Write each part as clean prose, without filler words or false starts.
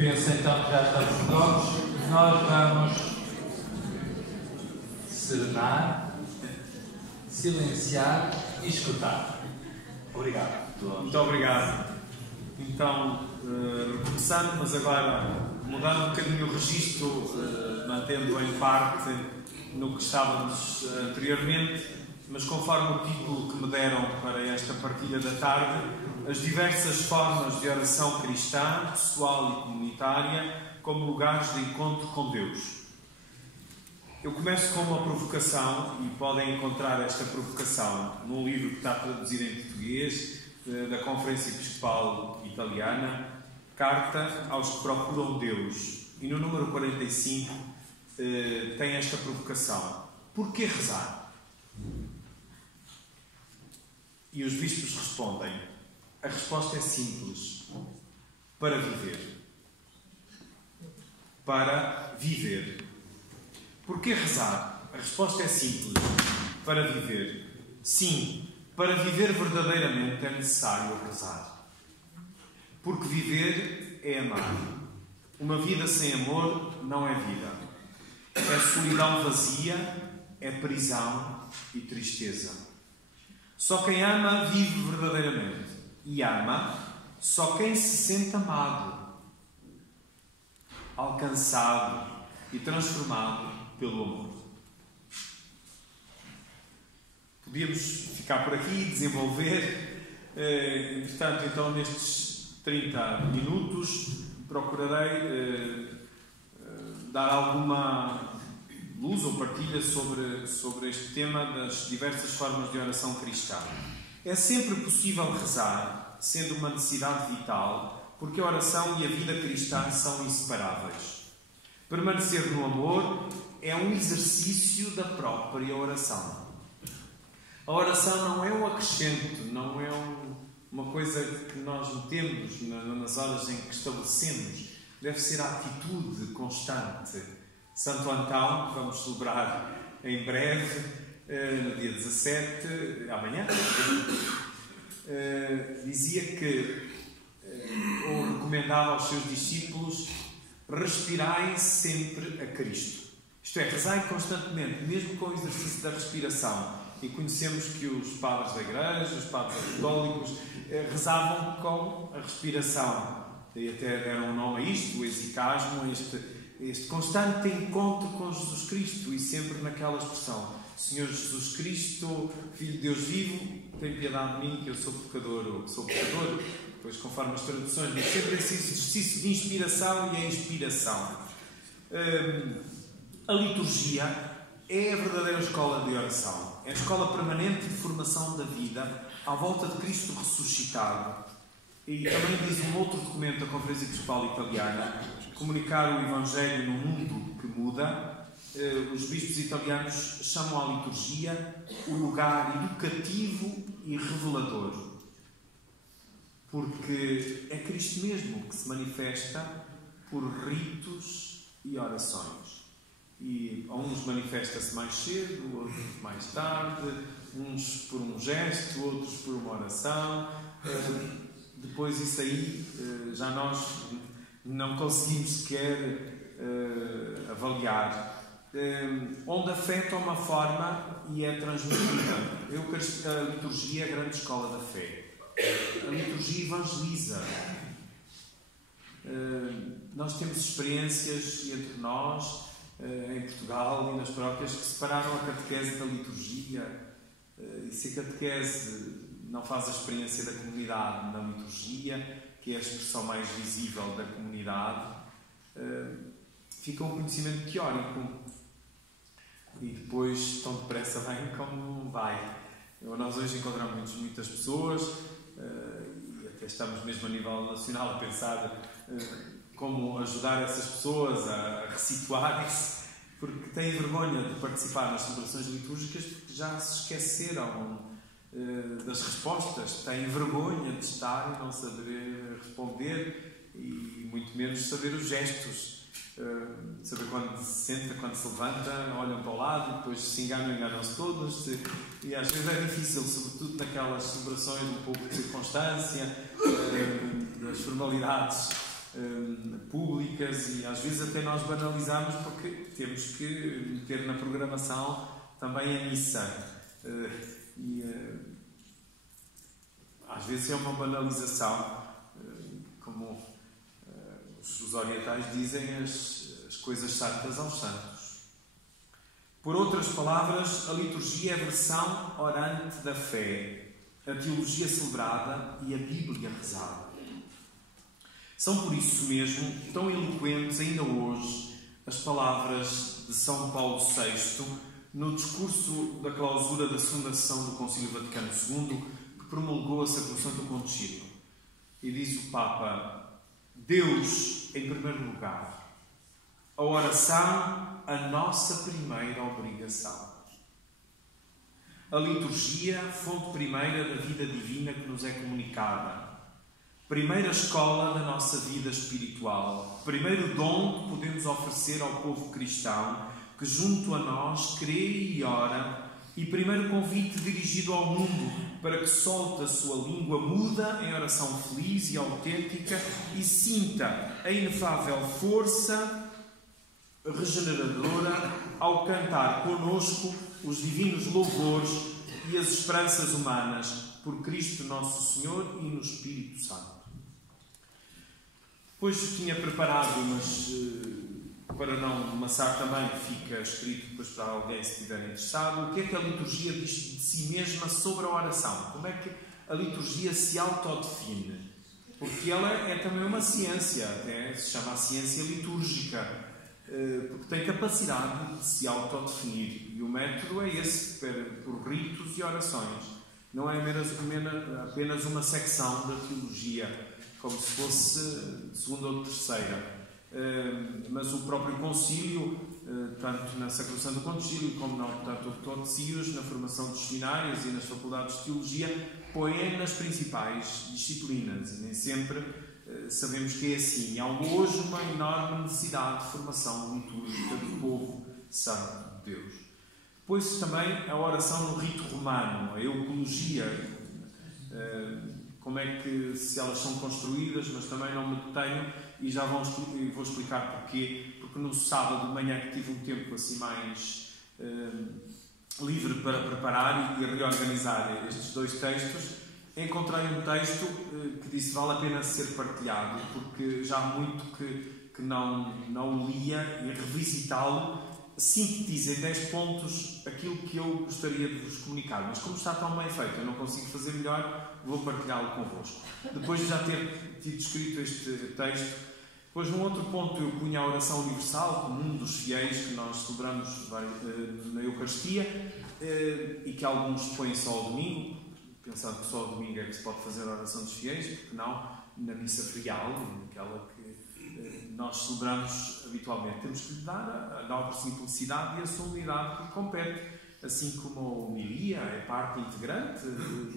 Penso então que já estamos prontos. Nós vamos serenar, silenciar e escutar. Obrigado. Muito obrigado. Então, recomeçando, mas agora mudando um bocadinho o registro, mantendo em parte no que estávamos anteriormente, mas conforme o título que me deram para esta partilha da tarde, as diversas formas de oração cristã, pessoal e comunitária, como lugares de encontro com Deus. Eu começo com uma provocação, e podem encontrar esta provocação num livro que está traduzido em português, da Conferência Episcopal Italiana, Carta aos que procuram Deus. E no número 45 tem esta provocação. Por que rezar? E os bispos respondem. A resposta é simples. Para viver. Para viver. Por que rezar? A resposta é simples. Para viver. Sim, para viver verdadeiramente é necessário rezar. Porque viver é amar. Uma vida sem amor não é vida. É solidão vazia, é prisão e tristeza. Só quem ama vive verdadeiramente. E ama só quem se sente amado, alcançado e transformado pelo amor. Podíamos ficar por aqui e desenvolver. Entretanto, então, nestes 30 minutos, procurarei dar alguma luz ou partilha sobre este tema das diversas formas de oração cristã. É sempre possível rezar, sendo uma necessidade vital, porque a oração e a vida cristã são inseparáveis. Permanecer no amor é um exercício da própria oração. A oração não é um acrescento, não é uma coisa que nós metemos nas horas em que estabelecemos. Deve ser a atitude constante. Santo Antão, que vamos celebrar em breve, no dia 17, amanhã, dizia que, ou recomendava aos seus discípulos, respirai sempre a Cristo. Isto é, rezai constantemente, mesmo com o exercício da respiração. E conhecemos que os padres da Igreja, os padres apostólicos, rezavam com a respiração. E até deram um nome a isto, o exicasmo, este constante encontro com Jesus Cristo, e sempre naquela expressão: Senhor Jesus Cristo, Filho de Deus vivo, tem piedade de mim, que eu sou pecador, ou que sou pecador, depois conforme as traduções, mas sempre esse exercício de inspiração e a inspiração. A liturgia é a verdadeira escola de oração. É a escola permanente de formação da vida à volta de Cristo ressuscitado. E também diz um outro documento da Conferência Episcopal Italiana: comunicar o Evangelho num mundo que muda. Os bispos italianos chamam a liturgia o lugar educativo e revelador. Porque é Cristo mesmo que se manifesta por ritos e orações. E a uns manifesta-se mais cedo, outros mais tarde, uns por um gesto, outros por uma oração. Depois isso aí já nós não conseguimos sequer avaliar. Onde a fé toma forma e é transmitida. A liturgia é a grande escola da fé. A liturgia evangeliza. Nós temos experiências entre nós, em Portugal e nas paróquias, que separaram a catequese da liturgia. E se a catequese não faz a experiência da comunidade na liturgia, que é a expressão mais visível da comunidade, fica um conhecimento teórico. E depois tão depressa vem como vai. Nós hoje encontramos muitas pessoas, e até estamos mesmo a nível nacional a pensar como ajudar essas pessoas a ressituarem-se, porque têm vergonha de participar nas celebrações litúrgicas porque já se esqueceram das respostas, têm vergonha de estar e não saber responder, e muito menos saber os gestos, saber quando se senta, quando se levanta, olham para o lado e depois se enganam-se todos, e às vezes é difícil, sobretudo naquelas celebrações um pouco de circunstância, das formalidades públicas, e às vezes até nós banalizamos porque temos que meter na programação também a missa. Às vezes é uma banalização, como os orientais dizem, as coisas santas aos santos. Por outras palavras, a liturgia é a versão orante da fé, a teologia celebrada e a Bíblia rezada. São por isso mesmo tão eloquentes ainda hoje as palavras de São Paulo VI no discurso da clausura da segunda sessão do Concílio Vaticano II, que promulgou a Sacrosanto Concílio. E diz o Papa: Deus em primeiro lugar, a oração a nossa primeira obrigação. A liturgia, fonte primeira da vida divina que nos é comunicada. Primeira escola da nossa vida espiritual. Primeiro dom que podemos oferecer ao povo cristão, que junto a nós crê e ora. E primeiro convite dirigido ao mundo para que solte a sua língua muda em oração feliz e autêntica e sinta a inefável força regeneradora ao cantar conosco os divinos louvores e as esperanças humanas por Cristo Nosso Senhor e no Espírito Santo. Depois tinha preparado, mas para não amassar também, fica escrito depois para alguém se estiver interessado, o que é que a liturgia diz de si mesma sobre a oração? Como é que a liturgia se autodefine? Porque ela é também uma ciência, se chama a ciência litúrgica, porque tem capacidade de se autodefinir. E o método é esse, por ritos e orações. Não é apenas uma secção da teologia, como se fosse segunda ou terceira. Mas o próprio concílio, tanto na Sacrosanto Concílio como tanto o Totesios, na formação dos seminários e nas faculdades de teologia, põe nas principais disciplinas. E nem sempre sabemos que é assim. Há hoje uma enorme necessidade de formação litúrgica do povo santo de Deus. Depois também a oração no rito romano, a eucologia, como é que se elas são construídas, mas também não me detenho e já vou explicar porquê. Porque no sábado de manhã, que tive um tempo assim mais livre para preparar e reorganizar estes dois textos, encontrei um texto que disse vale a pena ser partilhado, porque já há muito que não o lia, e revisitá-lo sintetiza em 10 pontos aquilo que eu gostaria de vos comunicar. Mas como está tão bem feito, eu não consigo fazer melhor, vou partilhá-lo convosco. Depois de já ter tido escrito este texto, depois num outro ponto eu punha a oração universal, comum dos fiéis, que nós celebramos na Eucaristia, e que alguns põem só ao domingo, pensando que só ao domingo é que se pode fazer a oração dos fiéis, porque não na missa ferial, aquela que nós celebramos habitualmente. Temos que lhe dar a nobre simplicidade e a solenidade que lhe compete, assim como a homilia é parte integrante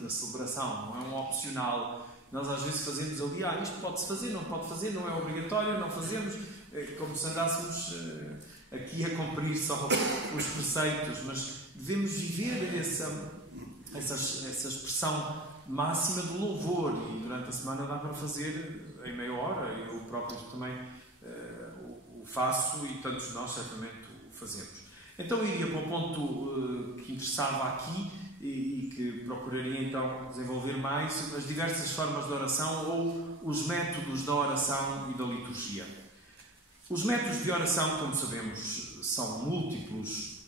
da celebração, não é um opcional. Nós às vezes fazemos ali, isto pode-se fazer, não pode fazer, não é obrigatório, não fazemos, como se andássemos aqui a cumprir só os preceitos, mas devemos viver essa expressão máxima do louvor, e durante a semana dá para fazer em meia hora. Eu próprio também o faço, e tantos de nós certamente o fazemos. Então eu iria para o ponto que interessava aqui e que procuraria então desenvolver mais: as diversas formas de oração ou os métodos da oração e da liturgia. Os métodos de oração, como sabemos, são múltiplos: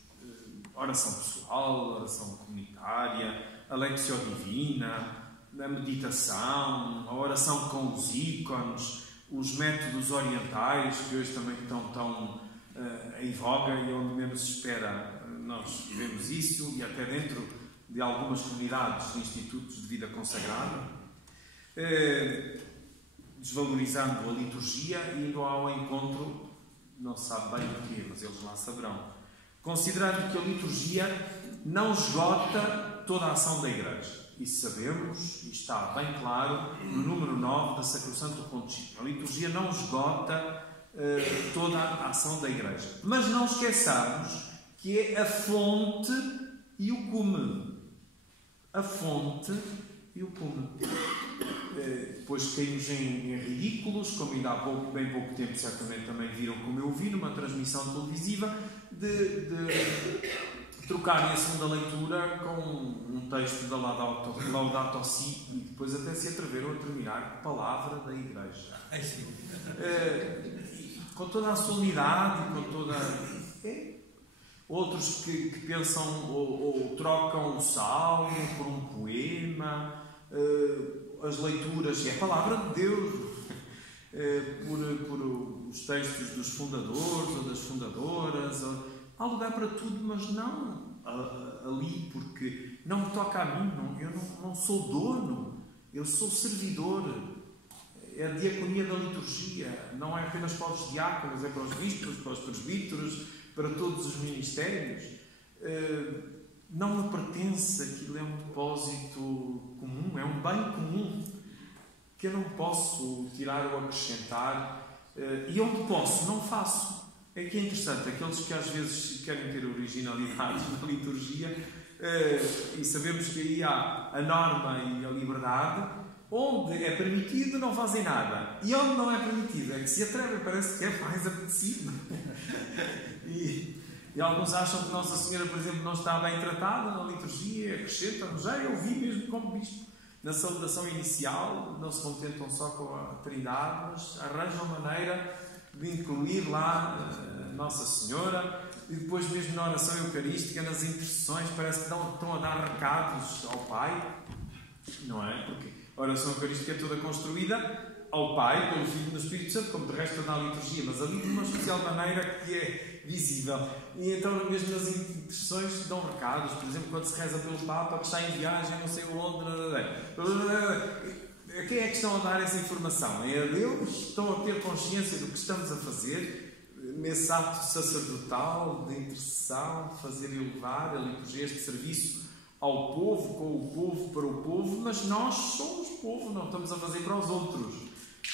oração pessoal, oração comunitária, a Lectio Divina, a meditação, a oração com os ícones, os métodos orientais, que hoje também estão tão em voga e onde menos se espera. Nós vemos isso, e até dentro de algumas comunidades de institutos de vida consagrada, desvalorizando a liturgia e indo ao encontro, não se sabe bem o quê, mas eles lá saberão, considerando que a liturgia não esgota toda a ação da Igreja. Isso sabemos, e está bem claro no número 9 da Sacrosanto Concílio. A liturgia não esgota toda a ação da Igreja. Mas não esqueçamos que é a fonte e o cume. A fonte e o cume. Depois caímos em ridículos, como ainda há bem pouco tempo certamente também viram, como eu vi numa transmissão televisiva, de trocarem a segunda leitura com um texto da Laudato Si e depois até se atreveram a terminar com a palavra da Igreja. Com toda a solenidade, com toda... Outros que pensam ou trocam o salmo por um poema, as leituras, é a palavra de Deus, por os textos dos fundadores ou das fundadoras. Há lugar para tudo, mas não ali, porque não me toca a mim, eu não sou dono, eu sou servidor. É a diaconia da liturgia, não é apenas para os diáconos, é para os bispos, para os presbíteros, para todos os ministérios. Não me pertence, aquilo é um depósito comum, é um bem comum que eu não posso tirar ou acrescentar, e onde posso, não faço. É que é interessante, aqueles que às vezes querem ter originalidade na liturgia, e sabemos que aí há a norma e a liberdade, onde é permitido não fazem nada, e onde não é permitido é que se atrevem, parece que é mais apetecido. E alguns acham que Nossa Senhora, por exemplo, não está bem tratada na liturgia, acrescentam, já eu vi mesmo como bispo, na saudação inicial, não se contentam só com a Trindade, mas arranjam maneira de incluir lá Nossa Senhora, e depois mesmo na oração eucarística, nas intercessões, parece que estão a dar recados ao Pai, não é? Porque a oração eucarística é toda construída ao Pai, pelo Filho e no Espírito Santo, como de resto na liturgia, mas ali de uma especial maneira que é visível. E então, mesmo nas intercessões, dão recados, por exemplo, quando se reza pelo Papa, que está em viagem, não sei onde, a quem é que estão a dar essa informação? É a Deus? Estão a ter consciência do que estamos a fazer, nesse ato sacerdotal de intercessão, de fazer elevar a liturgia, este serviço ao povo, com o povo, para o povo, mas nós somos povo, não estamos a fazer para os outros.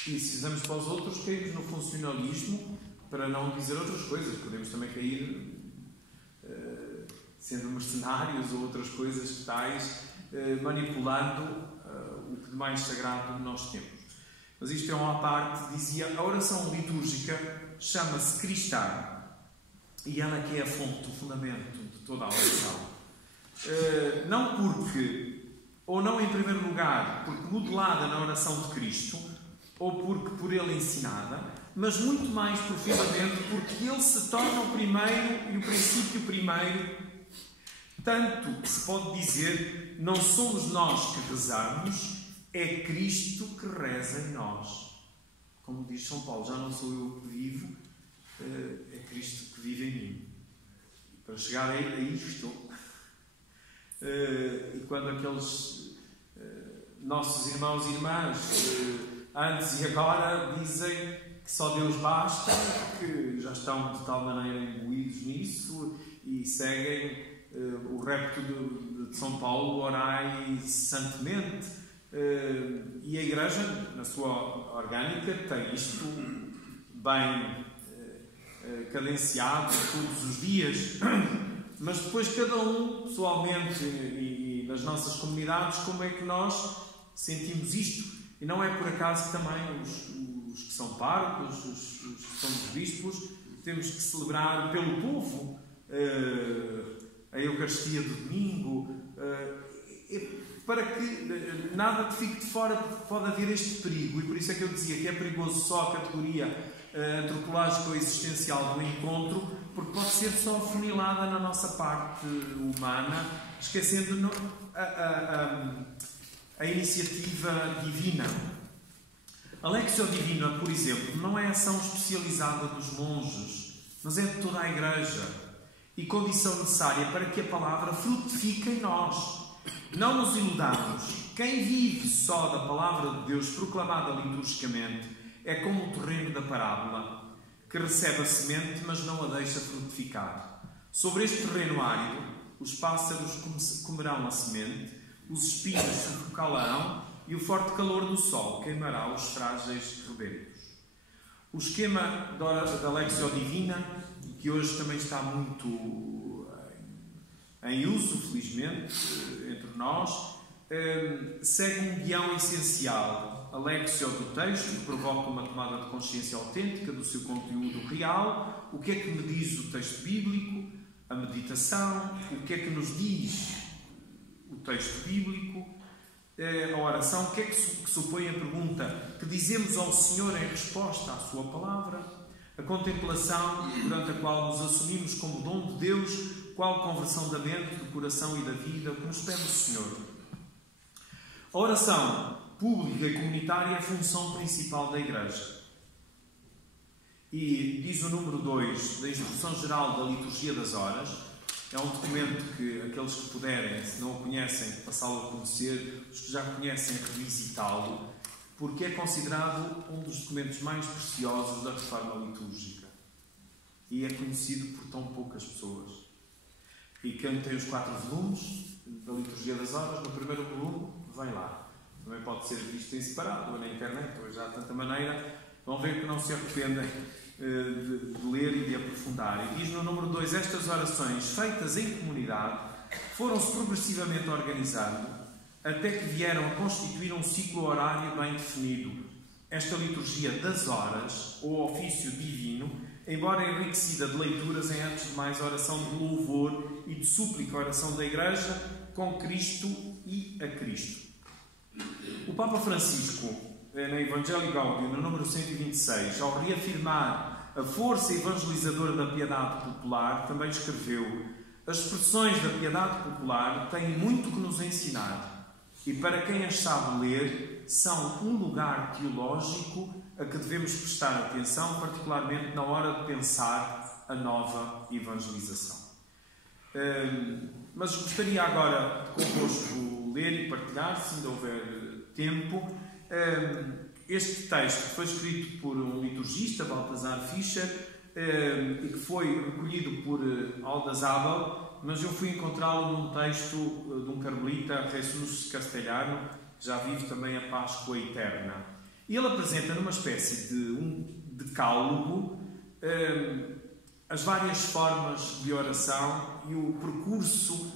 E se fizermos para os outros, caímos no funcionalismo, para não dizer outras coisas. Podemos também cair sendo mercenários ou outras coisas tais, manipulando o que de mais sagrado nós temos. Mas isto é uma parte, dizia, a oração litúrgica chama-se cristã, e ela que é a fonte, o fundamento de toda a oração. Não porque, ou não em primeiro lugar, porque modelada na oração de Cristo, ou porque por ele ensinada, mas muito mais profundamente porque ele se torna o primeiro e o princípio primeiro, tanto que se pode dizer, não somos nós que rezamos, é Cristo que reza em nós. Como diz São Paulo, já não sou eu que vivo, é Cristo que vive em mim. Para chegar a isto, e quando aqueles nossos irmãos e irmãs antes e agora dizem que só Deus basta, que já estão de tal maneira imbuídos nisso e seguem o repto de São Paulo, orai santemente, e a Igreja, na sua orgânica, tem isto bem cadenciado todos os dias, mas depois cada um, pessoalmente e nas nossas comunidades, como é que nós sentimos isto? E não é por acaso que também os que são párocos, os que são os bispos, temos que celebrar pelo povo a Eucaristia do domingo, para que nada te fique de fora, pode haver este perigo, e por isso é que eu dizia que é perigoso só a categoria antropológica ou existencial do encontro, porque pode ser só funilada na nossa parte humana, esquecendo a iniciativa divina. A Lectio Divina, por exemplo, não é ação especializada dos monges, mas é de toda a Igreja, e condição necessária para que a palavra frutifique em nós. Não nos iludamos. Quem vive só da palavra de Deus proclamada liturgicamente é como o terreno da parábola, que recebe a semente, mas não a deixa frutificar. Sobre este terreno árido, os pássaros comerão a semente, os espinhos sufocá-la-ão e o forte calor do sol queimará os frágeis rebeldes. O esquema da Lectio Divina, que hoje também está muito em uso, felizmente, entre nós, segue um guião essencial, a lexio do texto, que provoca uma tomada de consciência autêntica do seu conteúdo real, o que é que me diz o texto bíblico, a meditação, o que é que nos diz o texto bíblico, a oração, o que é que supõe a pergunta que dizemos ao Senhor em resposta à sua palavra, a contemplação durante a qual nos assumimos como dom de Deus, qual conversão da mente, do coração e da vida, o que nos pede o Senhor. A oração pública e comunitária é a função principal da Igreja. E diz o número 2 da Instrução Geral da Liturgia das Horas, é um documento que aqueles que puderem, se não o conhecem, passá-lo a conhecer, os que já conhecem, revisitá-lo, porque é considerado um dos documentos mais preciosos da reforma litúrgica. E é conhecido por tão poucas pessoas. E quem tem os 4 volumes da Liturgia das Horas, no primeiro volume, vem lá. Também pode ser visto em separado, ou na internet, hoje há tanta maneira. Vão ver que não se arrependem de ler e de aprofundar. E diz no número 2, estas orações feitas em comunidade foram-se progressivamente organizando até que vieram a constituir um ciclo horário bem definido. Esta liturgia das horas, ou ofício divino, embora enriquecida de leituras em antes de mais oração de louvor e de súplica, oração da Igreja com Cristo e a Cristo. O Papa Francisco, na Evangelii Gaudium, no número 126, ao reafirmar a força evangelizadora da piedade popular, também escreveu: as expressões da piedade popular têm muito que nos ensinar e, para quem as sabe ler, são um lugar teológico a que devemos prestar atenção, particularmente na hora de pensar a nova evangelização. Mas gostaria agora de convosco ler e partilhar, se ainda houver tempo, este texto que foi escrito por um liturgista, Baltasar Fischer, e que foi recolhido por Aldaz Abel, mas eu fui encontrá-lo num texto de um carmelita, Jesus Castellano, que já vive também a Páscoa Eterna. E ele apresenta numa espécie de um decálogo as várias formas de oração e o percurso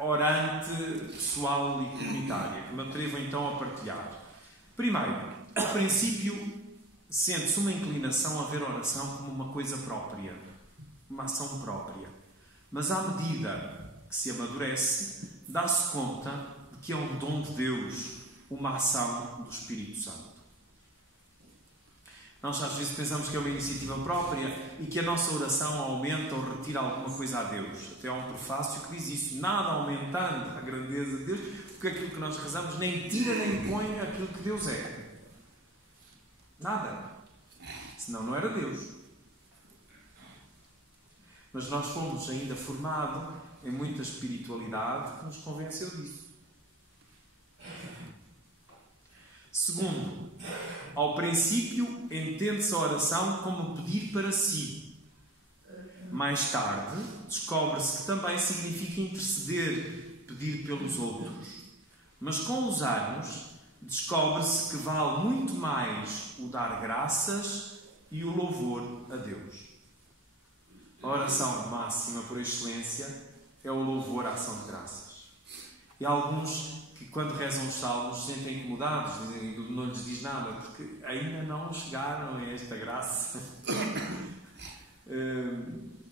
orante, pessoal e comunitário, que me atrevo então a partilhar. Primeiro, a princípio, sente-se uma inclinação a ver a oração como uma coisa própria, uma ação própria. Mas à medida que se amadurece, dá-se conta de que é um dom de Deus, uma ação do Espírito Santo. Nós às vezes pensamos que é uma iniciativa própria e que a nossa oração aumenta ou retira alguma coisa a Deus. Até há um prefácio que diz isso: nada aumentando a grandeza de Deus, porque aquilo que nós rezamos nem tira nem põe aquilo que Deus é. Nada. Senão não era Deus. Mas nós fomos ainda formados em muita espiritualidade que nos convenceu disso. Segundo, ao princípio entende-se a oração como pedir para si. Mais tarde, descobre-se que também significa interceder, pedir pelos outros. Mas com os anos, descobre-se que vale muito mais o dar graças e o louvor a Deus. A oração máxima por excelência é o louvor à ação de graças. E há alguns que, quando rezam os salmos, se sentem incomodados, não lhes diz nada, porque ainda não chegaram a esta graça.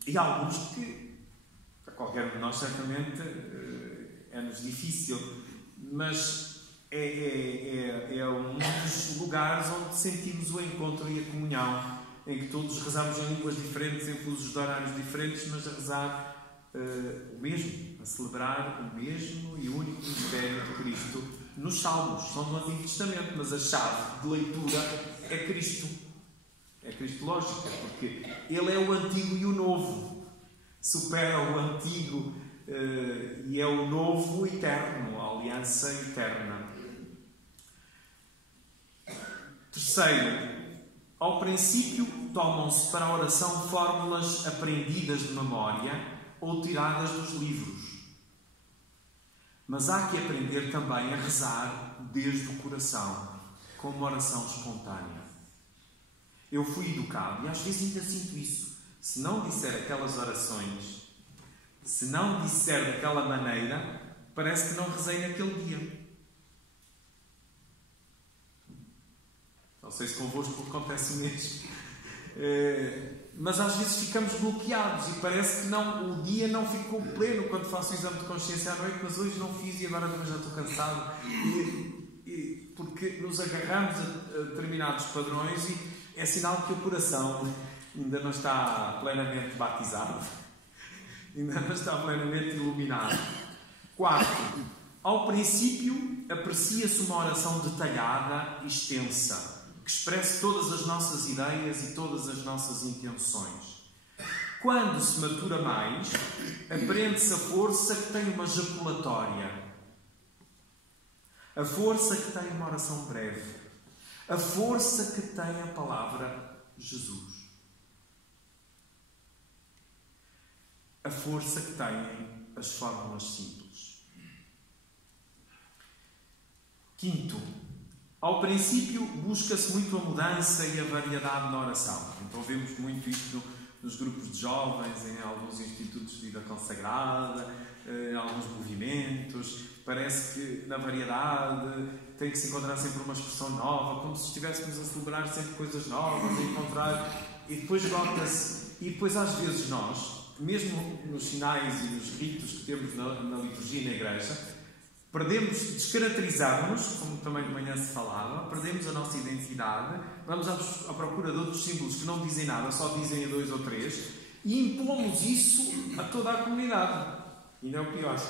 E há alguns que, a qualquer de nós, certamente, é-nos difícil, mas é um dos lugares onde sentimos o encontro e a comunhão, em que todos rezamos em línguas diferentes, em fusos de horários diferentes, mas a rezar o mesmo, a celebrar o mesmo e único mistério de Cristo nos Salmos. São do Antigo Testamento, mas a chave de leitura é Cristo. É cristológica, porque Ele é o Antigo e o Novo. Supera o Antigo e é o Novo eterno, a aliança eterna. Terceiro, ao princípio tomam-se para a oração fórmulas aprendidas de memória ou tiradas dos livros. Mas há que aprender também a rezar desde o coração, com uma oração espontânea. Eu fui educado, e às vezes ainda sinto isso. Se não disser aquelas orações, se não disser daquela maneira, parece que não rezei naquele dia. Não sei se convosco acontece o mesmo. Mas às vezes ficamos bloqueados e parece que não, o dia não ficou pleno quando faço o exame de consciência à noite, mas hoje não fiz e agora também já estou cansado. Porque nos agarramos a determinados padrões e é sinal que o coração ainda não está plenamente batizado, ainda não está plenamente iluminado. 4. Ao princípio, aprecia-se uma oração detalhada e extensa, que expresse todas as nossas ideias e todas as nossas intenções. Quando se matura mais, aprende-se a força que tem uma jaculatória, a força que tem uma oração breve, a força que tem a palavra Jesus, a força que têm as fórmulas simples. 5. Ao princípio, busca-se muito a mudança e a variedade na oração. Então, vemos muito isto nos grupos de jovens, em alguns institutos de vida consagrada, em alguns movimentos. Parece que na variedade tem que se encontrar sempre uma expressão nova, como se estivéssemos a celebrar sempre coisas novas, a encontrar. E depois nota-se. E depois, às vezes, nós, mesmo nos sinais e nos ritos que temos na liturgia e na igreja, descaracterizamos-nos, como também de manhã se falava, perdemos a nossa identidade, vamos à procura de outros símbolos que não dizem nada, só dizem a 2 ou 3, e impomos isso a toda a comunidade. E não é o pior.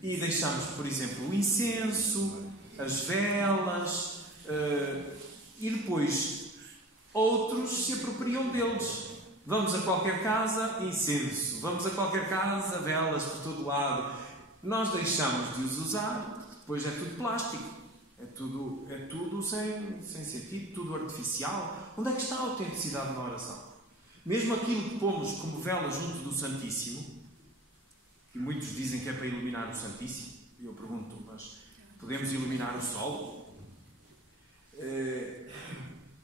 E deixamos, por exemplo, o incenso, as velas, e depois outros se apropriam deles. Vamos a qualquer casa, incenso. Vamos a qualquer casa, velas por todo lado. Nós deixamos de os usar, depois é tudo plástico, é tudo sem sentido, tudo artificial. Onde é que está a autenticidade na oração? Mesmo aquilo que pomos como vela junto do Santíssimo, que muitos dizem que é para iluminar o Santíssimo, e eu pergunto, mas podemos iluminar o Sol?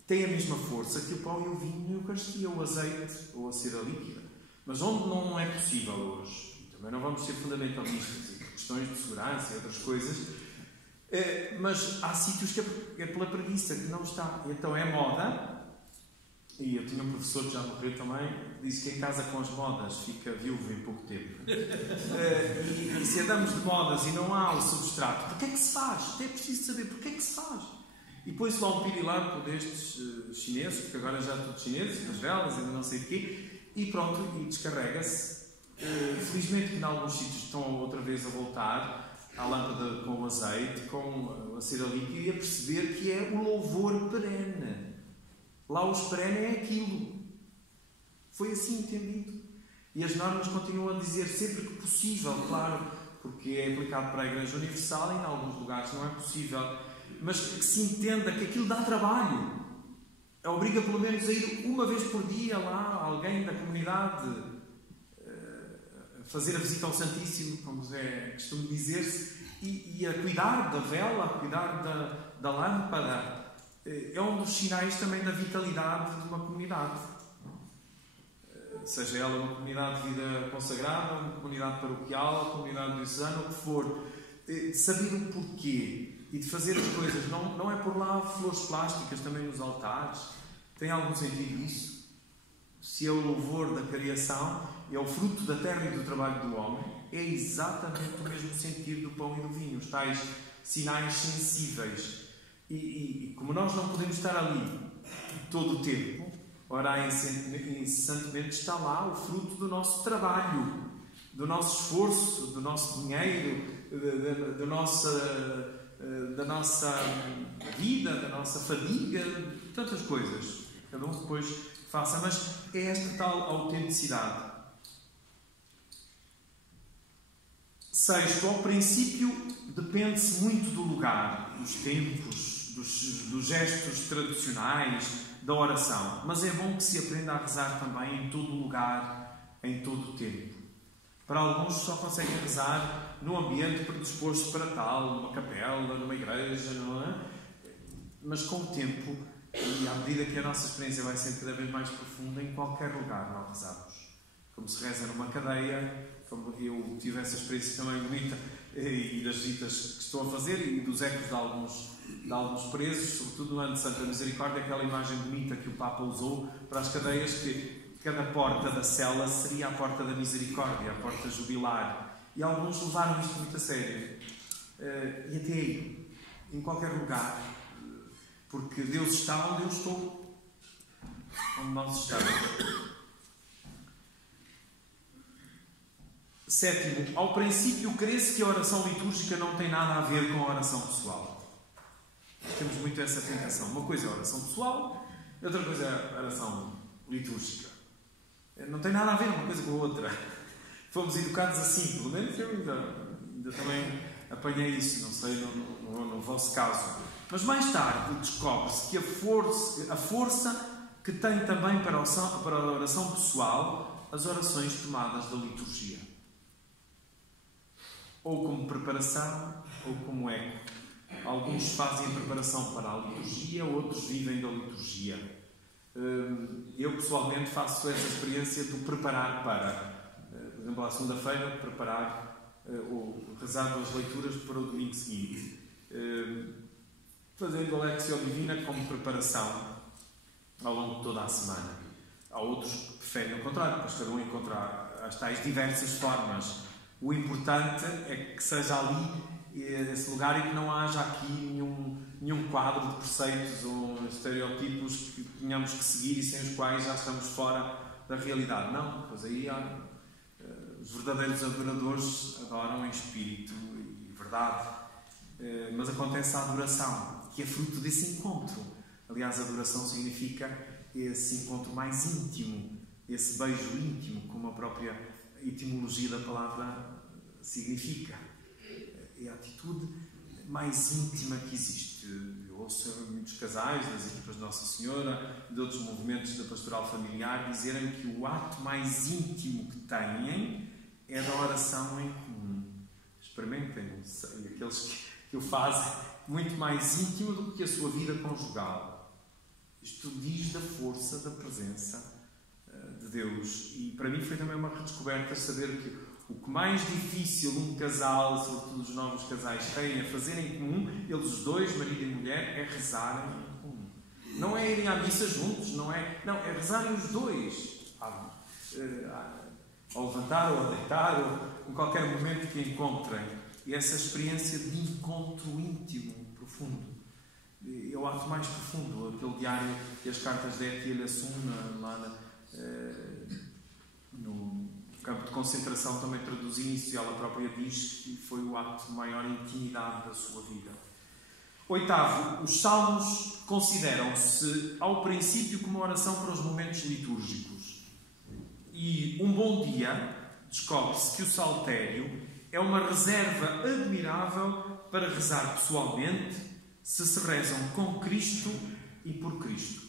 Tem a mesma força que o pão e o vinho e a Eucaristia, o azeite ou a cera líquida. Mas onde não é possível hoje, também não vamos ser fundamentalistas e questões de segurança e outras coisas, mas há sítios que é pela preguiça, que não está. Então é moda, e eu tinha um professor que já morreu também, que disse que em casa com as modas fica viúvo em pouco tempo. E se andamos de modas e não há o substrato, porquê é que se faz? Até é preciso saber porquê é que se faz. E põe-se lá um pirilampo destes chineses, porque agora já tudo chineses, as velas, ainda não sei o quê, e pronto, e descarrega-se. Felizmente que em alguns sítios estão outra vez a voltar à lâmpada com o azeite, com a cera líquida, e a perceber que é o louvor perene. Lá o perene é aquilo. Foi assim entendido. E as normas continuam a dizer sempre que possível, claro, porque é aplicado para a Igreja Universal e em alguns lugares não é possível, mas que se entenda que aquilo dá trabalho. Obriga pelo menos a ir uma vez por dia lá alguém da comunidade fazer a visita ao Santíssimo, como é costume dizer-se, e a cuidar da vela, a cuidar da lâmpada. É um dos sinais também da vitalidade de uma comunidade. Seja ela uma comunidade de vida consagrada, uma comunidade paroquial, uma comunidade diocesana, o que for. De saber o porquê e de fazer as coisas. Não é por lá flores plásticas também nos altares. Tem algum sentido isso? Se é o louvor da criação, é o fruto da terra e do trabalho do homem, é exatamente o mesmo sentido do pão e do vinho, os tais sinais sensíveis. E como nós não podemos estar ali todo o tempo, orar incessantemente, está lá o fruto do nosso trabalho, do nosso esforço, do nosso dinheiro, da nossa vida, da nossa fadiga, tantas coisas. Cada um depois faça, mas é esta tal autenticidade. 6. Ao princípio, depende-se muito do lugar, dos tempos, dos gestos tradicionais, da oração. Mas é bom que se aprenda a rezar também em todo lugar, em todo o tempo. Para alguns só conseguem rezar num ambiente predisposto para tal, numa capela, numa igreja, não é? Mas com o tempo, e à medida que a nossa experiência vai sendo cada vez mais profunda, em qualquer lugar nós rezamos. Como se reza numa cadeia, como eu tive essa experiência também bonita, e das visitas que estou a fazer, e dos ecos de alguns presos, sobretudo no ano de Santa Misericórdia, aquela imagem bonita que o Papa usou para as cadeias, que cada porta da cela seria a porta da misericórdia, a porta jubilar. E alguns levaram isto muito a sério. E até aí, em qualquer lugar, porque Deus está onde eu estou, onde nós estamos. Sétimo, ao princípio crê-se que a oração litúrgica não tem nada a ver com a oração pessoal. Temos muito essa tentação. Uma coisa é a oração pessoal, outra coisa é a oração litúrgica. Não tem nada a ver uma coisa com a outra. Fomos educados assim, pelo menos eu ainda também apanhei isso, não sei no vosso caso. Mas mais tarde descobre-se que a força que tem também para a oração pessoal as orações tomadas da liturgia. Ou como preparação, ou como eco. Alguns fazem a preparação para a liturgia, outros vivem da liturgia. Eu pessoalmente faço essa experiência do preparar para, por exemplo, à segunda-feira, preparar ou rezar as leituras para o domingo seguinte, fazendo a Lectio Divina como preparação ao longo de toda a semana. Há outros que preferem o contrário, pois cada um encontrar as tais diversas formas. O importante é que seja ali esse lugar e que não haja aqui nenhum quadro de preceitos ou estereotipos que tenhamos que seguir e sem os quais já estamos fora da realidade. Não, pois aí há, os verdadeiros adoradores adoram em espírito e verdade. Mas acontece a adoração, que é fruto desse encontro. Aliás, a adoração significa esse encontro mais íntimo, esse beijo íntimo, como a própria etimologia da palavra significa. É a atitude mais íntima que existe. Eu ouço muitos casais das equipas de Nossa Senhora, de outros movimentos da pastoral familiar, dizerem que o ato mais íntimo que têm é da oração em comum. Experimentem, e aqueles que o fazem, muito mais íntimo do que a sua vida conjugal. Isto diz da força da presença de Deus. E para mim foi também uma redescoberta saber que o que mais difícil um casal, sobretudo os novos casais, têm a fazer em comum, eles os dois, marido e mulher, é rezarem em comum. Não é irem à missa juntos, não, é rezarem os dois. Ao levantar ou ao deitar, ou em qualquer momento que encontrem. E essa experiência de encontro íntimo, profundo. É o ato mais profundo, aquele diário que as cartas de Etienne Assun, lá no campo de concentração, também traduz isso, e ela própria diz que foi o ato de maior intimidade da sua vida. Oitavo, os salmos consideram-se ao princípio como uma oração para os momentos litúrgicos. E um bom dia descobre-se que o saltério é uma reserva admirável para rezar pessoalmente, se rezam com Cristo e por Cristo.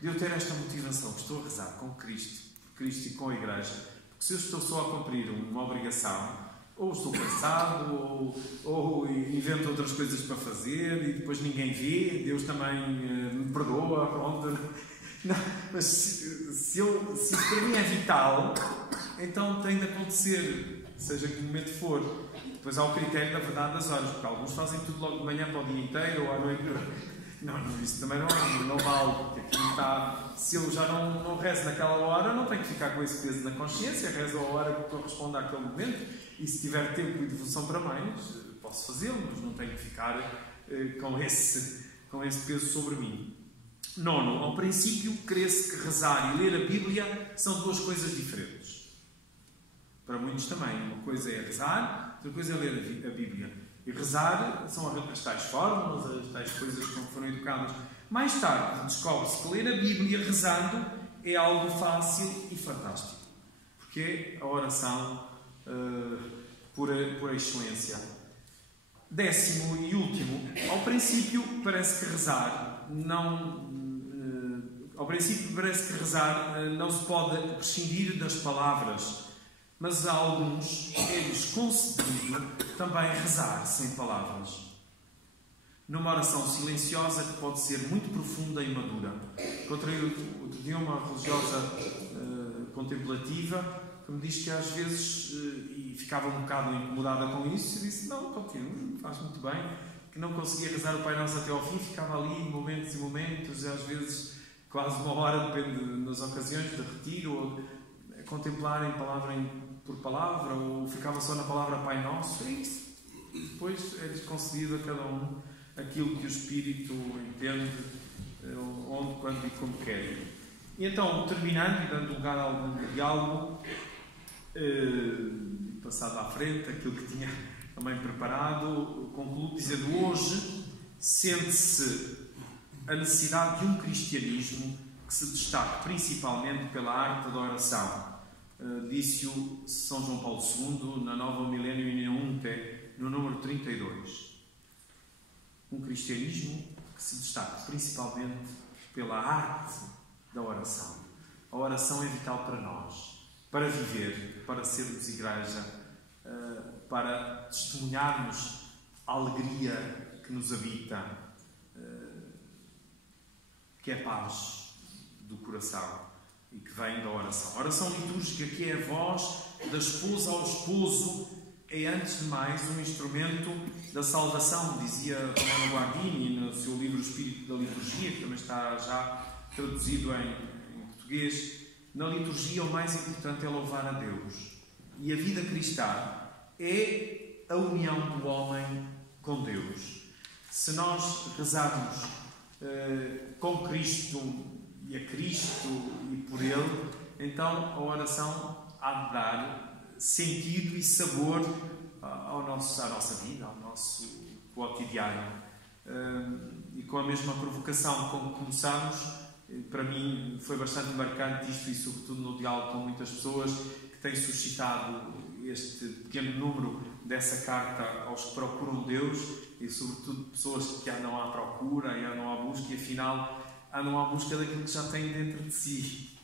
De eu ter esta motivação, estou a rezar com Cristo, por Cristo e com a Igreja, porque se eu estou só a cumprir uma obrigação, ou estou cansado, ou invento outras coisas para fazer e depois ninguém vê, Deus também me perdoa, pronto. Não, mas se isso para mim é vital, então tem de acontecer, seja que momento for. Depois há o critério da verdade das horas, porque alguns fazem tudo logo de manhã para o dia inteiro ou à noite. Não, isso também não vale, porque aqui está. Se eu já não rezo naquela hora, não tenho que ficar com esse peso na consciência, rezo a hora que corresponde àquele momento, e se tiver tempo e devoção para mais, posso fazê-lo, mas não tenho que ficar com esse peso sobre mim. Nono, ao princípio, crê-se que rezar e ler a Bíblia são duas coisas diferentes. Para muitos também. Uma coisa é rezar, outra coisa é ler a Bíblia. E rezar são as tais fórmulas, as tais coisas que foram educadas. Mais tarde, descobre-se que ler a Bíblia rezando é algo fácil e fantástico. Porque é a oração por excelência. Décimo e último, ao princípio parece que rezar não se pode prescindir das palavras, mas a alguns é-lhes concedido também rezar sem palavras. Numa oração silenciosa que pode ser muito profunda e madura. Encontrei outro dia uma religiosa contemplativa que me diz que às vezes, e ficava um bocado incomodada com isso, e disse, não, continua, faz muito bem, que não conseguia rezar o Pai Nosso até ao fim, ficava ali momentos e momentos, e às vezes quase uma hora, depende nas ocasiões de retiro, ou contemplarem palavra por palavra, ou ficava só na palavra Pai Nosso. É isso. Depois é concedido a cada um aquilo que o Espírito entende, onde, quando e como quer. E então, terminando e dando lugar a algum diálogo, passado à frente, aquilo que tinha também preparado, concluo dizendo: hoje sente-se a necessidade de um cristianismo que se destaque principalmente pela arte da oração. Disse-o São João Paulo II na Nova Millennium in Unte, no número 32. Um cristianismo que se destaque principalmente pela arte da oração. A oração é vital para nós, para viver, para sermos igreja, para testemunharmos a alegria que nos habita, que é paz do coração e que vem da oração. A oração litúrgica, que é a voz da esposa ao esposo, é antes de mais um instrumento da salvação, dizia Romano Guardini no seu livro O Espírito da Liturgia, que também está já traduzido em português. Na liturgia o mais importante é louvar a Deus. E a vida cristã é a união do homem com Deus. Se nós rezarmos com Cristo e a Cristo e por Ele, então a oração há de dar sentido e sabor à nossa vida, ao nosso cotidiano. E com a mesma provocação com que começámos, para mim foi bastante marcante isto, e sobretudo no diálogo com muitas pessoas, que tem suscitado este pequeno número dessa carta aos que procuram Deus, e sobretudo pessoas que andam à procura e andam à busca, e afinal andam à busca daquilo que já têm dentro de si,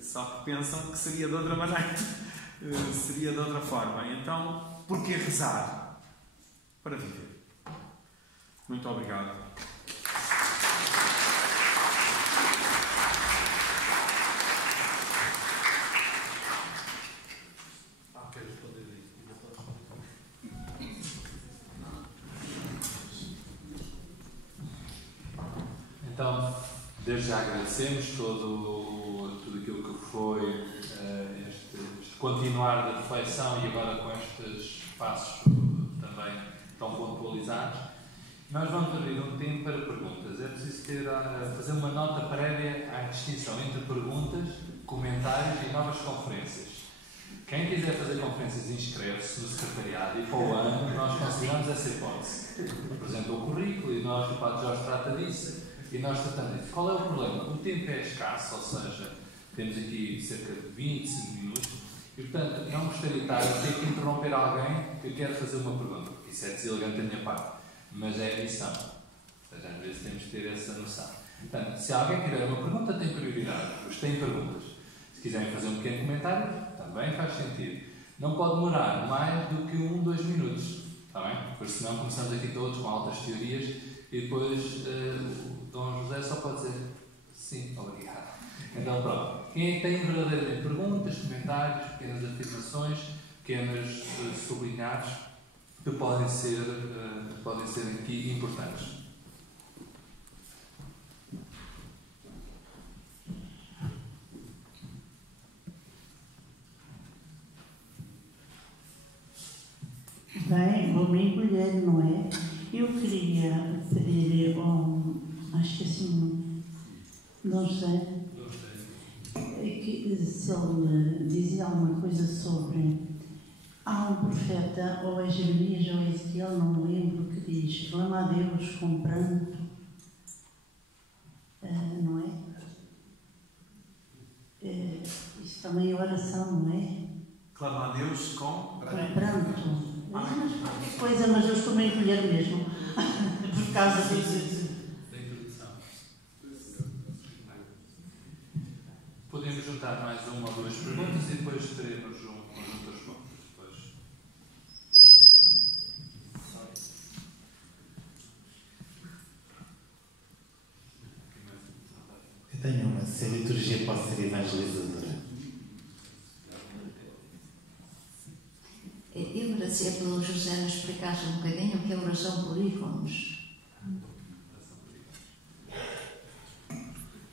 só que pensam que seria de outra maneira, seria de outra forma. Então, porquê rezar? Para viver. Muito obrigado. Então, desde já agradecemos tudo aquilo que foi este continuar da reflexão, e agora com estes passos também tão pontualizados. Nós vamos abrir um tempo para perguntas. É preciso fazer uma nota prévia à distinção entre perguntas, comentários e novas conferências. Quem quiser fazer conferências, inscreve-se no secretariado, e para o ano nós consideramos essa hipótese. Apresenta o currículo e nós, o Padre Jorge trata disso. E nós tratamos disso. Qual é o problema? O tempo é escasso, ou seja, temos aqui cerca de 25 minutos, e portanto não gostaria de estar a ter que interromper alguém que quer fazer uma pergunta. Isso é deselegante da minha parte, mas é a missão. Ou seja, às vezes temos que ter essa noção. Portanto, se alguém tiver uma pergunta, tem prioridade. Os que têm perguntas. Se quiserem fazer um pequeno comentário, também faz sentido. Não pode demorar mais do que 2 minutos. Está bem? Porque senão começamos aqui todos com altas teorias e depois o Dom José só pode dizer sim, obrigado. Então pronto. Quem tem verdadeiramente perguntas, comentários, pequenas afirmações, pequenos sublinhados que podem ser aqui importantes. Bem, vou me encolher, não é? Eu queria pedir acho que assim, não sei, que se ele dizia alguma coisa sobre, há um profeta, ou é Jeremias ou é Ezequiel, não me lembro, que diz, clama a Deus com pranto, não é? Isso também é oração, não é? Clama a Deus com pranto. Qualquer coisa, mas eu estou meio a encolher mesmo. Por causa disso. Podemos juntar mais uma ou 2 perguntas e depois teremos um conjunto de respostas. Eu tenho uma. Se a liturgia pode ser evangelizadora. explicaste um bocadinho o que é oração por ícones.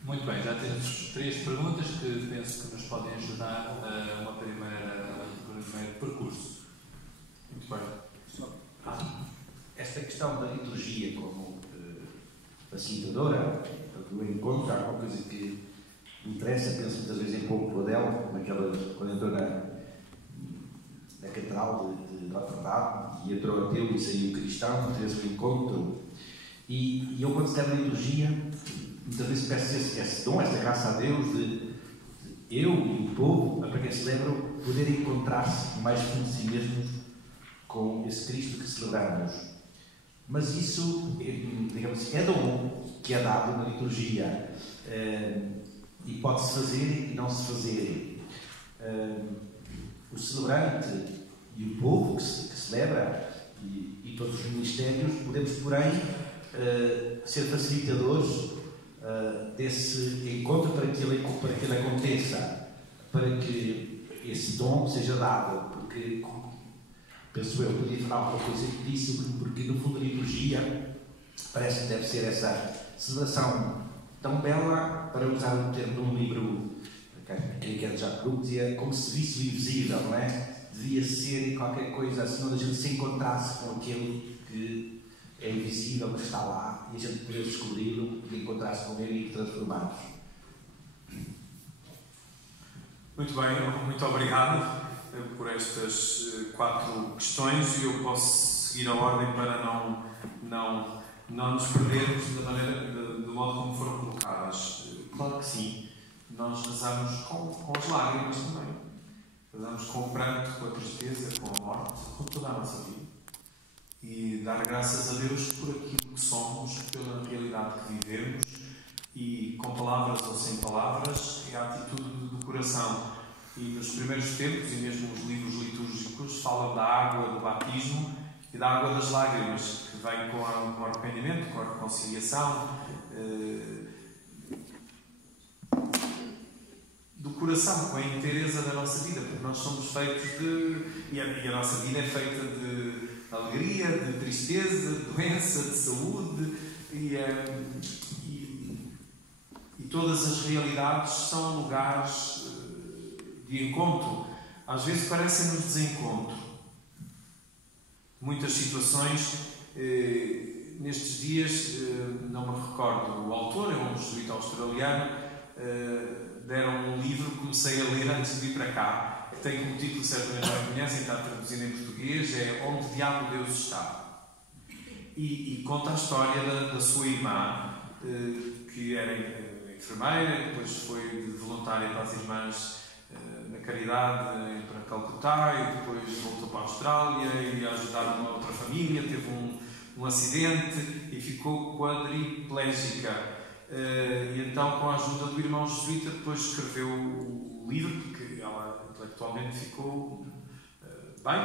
Muito bem, já temos 3 perguntas que penso que nos podem ajudar a um primeiro percurso. Muito bem. Esta questão da liturgia como facilitadora do encontro, há uma coisa que me interessa, penso muitas vezes em Pouco Prodel, quando entrou na catedral de Notre Dame, e entrou ateu e saiu cristão, fez o encontro, e eu quando celebro a liturgia, muitas vezes peço esse dom, essa graça a Deus, de eu e o povo, para quem celebra, poder encontrar-se mais fundo de si mesmos com esse Cristo que celebramos. Mas isso, digamos, é dom que é dado na liturgia, e pode-se fazer e não se fazer. O celebrante e o povo que celebra e todos os ministérios podemos, porém, ser facilitadores desse encontro para que ele aconteça, para que esse dom seja dado, porque penso eu, podia falar alguma coisa disso, porque no fundo a liturgia parece que deve ser essa celebração tão bela, para usar o termo de um livro que é de Jacques Ellul, dizia como se visse o invisível, não é? Devia ser qualquer coisa assim, onde a gente se encontrasse com aquele que é invisível, mas está lá, e a gente poder descobri-lo e encontrar-se com ele e transformar-nos. Muito bem, muito obrigado por estas 4 questões, e eu posso seguir a ordem para não nos perdermos do modo como foram colocadas. Claro que sim, nós rezamos com as lágrimas também, rezamos com o pranto, com a tristeza, com a morte, com toda a nossa vida, e dar graças a Deus por aquilo que somos, pela realidade que vivemos, e com palavras ou sem palavras, é a atitude do coração. E nos primeiros tempos, e mesmo os livros litúrgicos, falam da água do batismo e da água das lágrimas, que vem com o arrependimento, com a reconciliação, do coração, com a inteireza da nossa vida, porque nós somos feitos e a nossa vida é feita de alegria, de tristeza, de doença, de saúde, e todas as realidades são lugares de encontro. Às vezes parecem-nos desencontro. Muitas situações, nestes dias, não me recordo o autor, é um jesuíta australiano, deram um livro que comecei a ler antes de vir para cá, que tem como título, certamente já conhecem, está traduzido em português, é Onde Diabo Deus Está. E conta a história da sua irmã, que era enfermeira, depois foi de voluntária para as irmãs na caridade para Calcutá, e depois voltou para a Austrália e a ajudar uma outra família, teve um acidente e ficou quadriplégica. E então, com a ajuda do irmão jesuíta, depois escreveu o livro, porque ela intelectualmente ficou bem,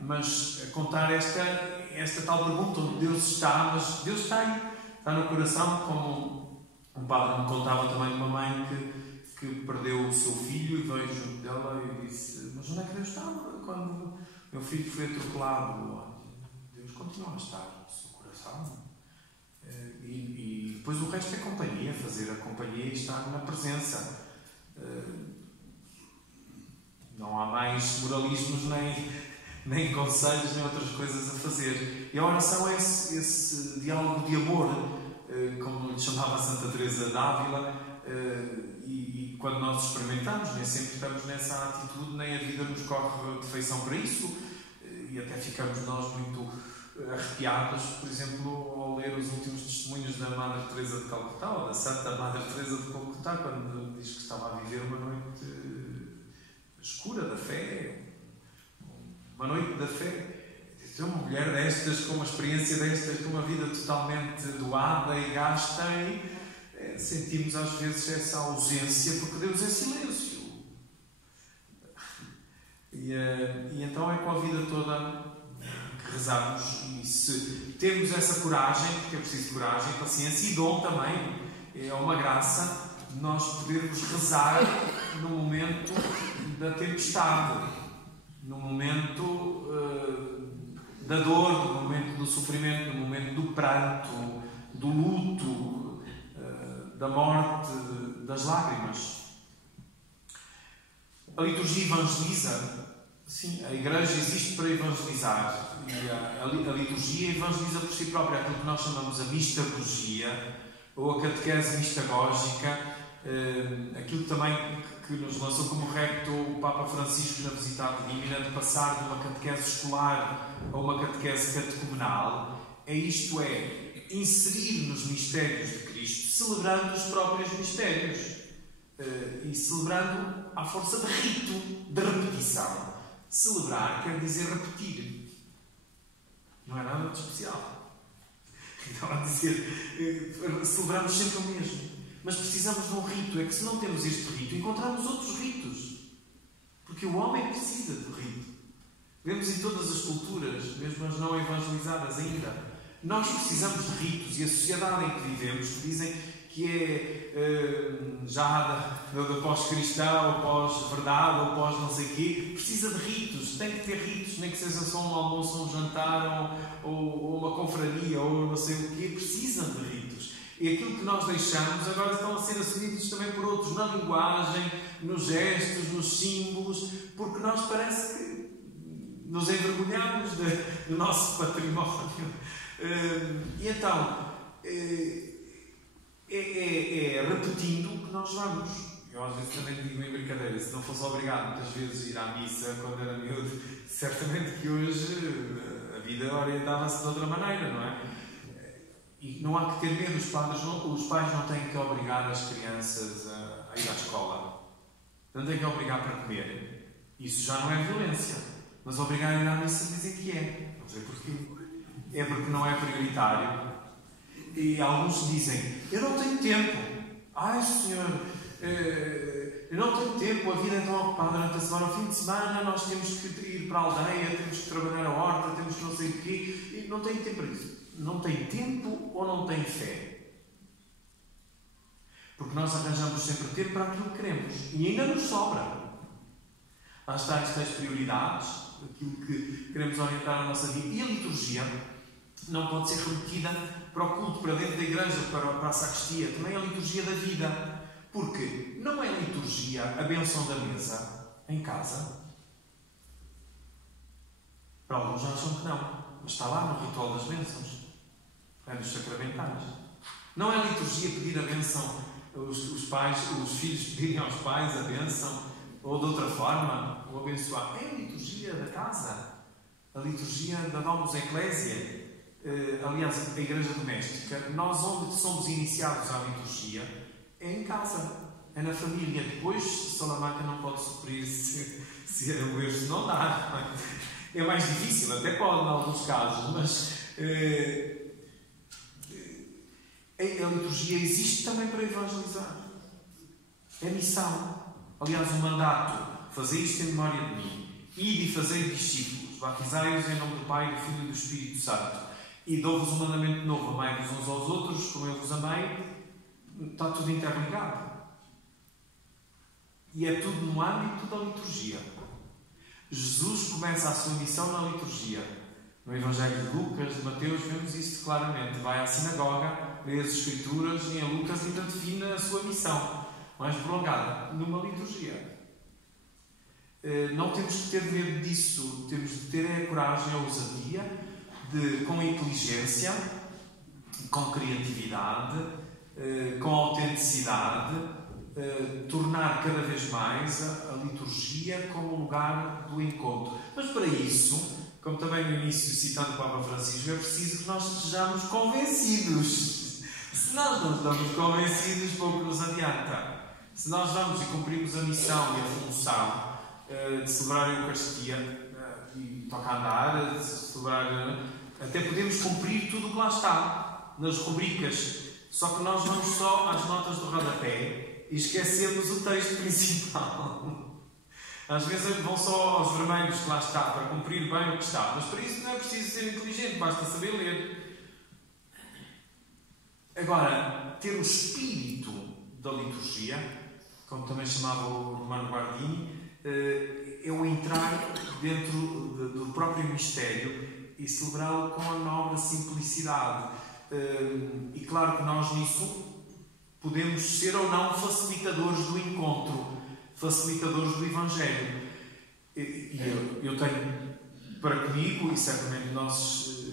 mas a contar esta tal pergunta, onde Deus está, mas Deus está aí, está no coração, como um padre me contava também de uma mãe que perdeu o seu filho e veio junto dela e disse: mas onde é que Deus estava quando meu filho foi atropelado? Deus continua a estar no seu coração. E depois o resto é companhia, fazer a companhia e estar na presença. Não há mais moralismos, nem conselhos, nem outras coisas a fazer. E a oração é esse diálogo de amor, como lhe chamava Santa Teresa d'Ávila, e quando nós experimentamos, nem sempre estamos nessa atitude, nem a vida nos corre de feição para isso, e até ficamos nós muito arrepiados, por exemplo, ao ler os últimos testemunhos da Madre Teresa de Calcutá, ou da Santa Madre Teresa de Calcutá, quando diz que estava a viver uma noite escura da fé, uma noite da fé. Dizer, uma mulher destas, com uma experiência destas, com uma vida totalmente doada e gasta, e sentimos às vezes essa ausência, porque Deus é silêncio. E então é com a vida toda que rezamos, e se temos essa coragem, porque é preciso coragem, paciência e dom também, é uma graça de nós podermos rezar no momento da tempestade, no momento da dor, no momento do sofrimento, no momento do pranto, do luto, da morte, das lágrimas. A liturgia evangeliza. Sim, a Igreja existe para evangelizar. E a liturgia evangeliza por si própria. Aquilo que nós chamamos a mistagogia, ou a catequese mistagógica, aquilo também que nos lançou como recto o Papa Francisco na Visitate Divina, de passar de uma catequese escolar a uma catequese catecumenal, isto é, inserir nos mistérios de Cristo, celebrando os próprios mistérios e celebrando à força de rito, de repetição. Celebrar quer dizer repetir, não é nada de especial. Então, a dizer, celebramos sempre o mesmo. Mas precisamos de um rito. É que se não temos este rito, encontramos outros ritos. Porque o homem precisa de rito. Vemos em todas as culturas, mesmo as não evangelizadas ainda, nós precisamos de ritos. E a sociedade em que vivemos, que dizem que é já da pós-cristã, ou pós-verdade, ou pós não sei o quê, precisa de ritos. Tem que ter ritos, nem que seja só um almoço, um jantar, ou uma confraria, ou não sei o quê. Precisam de ritos. E aquilo que nós deixamos agora estão a ser assumidos também por outros, na linguagem, nos gestos, nos símbolos, porque nós parece que nos envergonhamos do nosso património. E então, é repetindo que nós vamos. Eu às vezes também digo em brincadeira, se não fosse obrigado muitas vezes a ir à missa quando era miúdo, certamente que hoje a vida orientava-se de outra maneira, não é? E não há que ter medo, os pais não têm que obrigar as crianças a ir à escola. Não têm que obrigar para comer. Isso já não é violência. Mas obrigar a ir à missa dizem que é. Não sei porquê. É porque não é prioritário. E alguns dizem, eu não tenho tempo. Ai, senhor, eu não tenho tempo, a vida é tão ocupada durante a semana. Ao fim de semana nós temos que ir para a aldeia, temos que trabalhar a horta, temos que não sei o quê. E não tenho tempo para isso. Não tem tempo ou não tem fé? Porque nós arranjamos sempre tempo para aquilo que queremos. E ainda nos sobra. Lá está estas prioridades, aquilo que queremos orientar a nossa vida. E a liturgia não pode ser remetida para o culto, para dentro da igreja, para a sacristia. Também a liturgia da vida. Porque não é liturgia a bênção da mesa em casa? Para alguns acham que não. Mas está lá no ritual das bênçãos. É dos sacramentais. Não é liturgia pedir a bênção, os filhos pedirem aos pais a bênção, ou de outra forma, ou abençoar. É a liturgia da casa. A liturgia da Domus Ecclesiae. Aliás, a igreja doméstica. Nós, onde somos iniciados à liturgia, é em casa. É na família. Depois, Salamanca não pode suprir se o berço não dá. É mais difícil, até pode em alguns casos, mas a liturgia existe também para evangelizar. É missão. Aliás, o mandato, fazer isto em memória de mim, ide e fazei discípulos, batizai-os em nome do Pai, do Filho e do Espírito Santo, e dou-vos um mandamento novo, amai-vos uns aos outros, como eu vos amei. Está tudo interligado. E é tudo no âmbito da liturgia. Jesus começa a sua missão na liturgia. No Evangelho de Lucas, de Mateus, vemos isso claramente. Vai à sinagoga, lê as Escrituras, e em Lucas ainda define a sua missão mais prolongada, numa liturgia. Não temos que ter medo disso. Temos de ter a coragem, a ousadia, de, com inteligência, com criatividade, com autenticidade, tornar cada vez mais a liturgia como lugar do encontro. Mas para isso, como também no início citando o Papa Francisco, é preciso que nós estejamos convencidos. Se nós não estamos convencidos, pouco nos adianta. Se nós vamos e cumprimos a missão e a função de celebrar a Eucaristia, e toca a andar, de celebrar, até podemos cumprir tudo o que lá está, nas rubricas. Só que nós vamos só às notas do rodapé e esquecemos o texto principal. Às vezes vão só aos vermelhos que lá está, para cumprir bem o que está. Mas para isso não é preciso ser inteligente, basta saber ler. Agora, ter o espírito da liturgia, como também chamava o Romano Guardini, é o entrar dentro do próprio mistério e celebrá-lo com a nova simplicidade. E claro que nós nisso podemos ser ou não facilitadores do encontro, facilitadores do Evangelho. E eu tenho para comigo, e certamente nós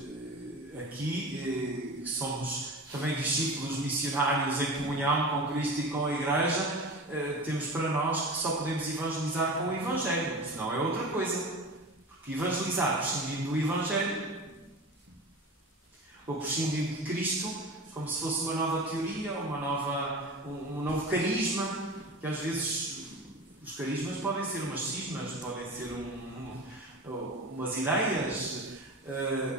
aqui somos também discípulos missionários em comunhão com Cristo e com a Igreja, temos para nós que só podemos evangelizar com o Evangelho, senão é outra coisa. Porque evangelizar prescindindo do Evangelho ou prescindindo de Cristo, como se fosse uma nova teoria, um novo carisma, que às vezes os carismas podem ser umas cismas, podem ser umas ideias,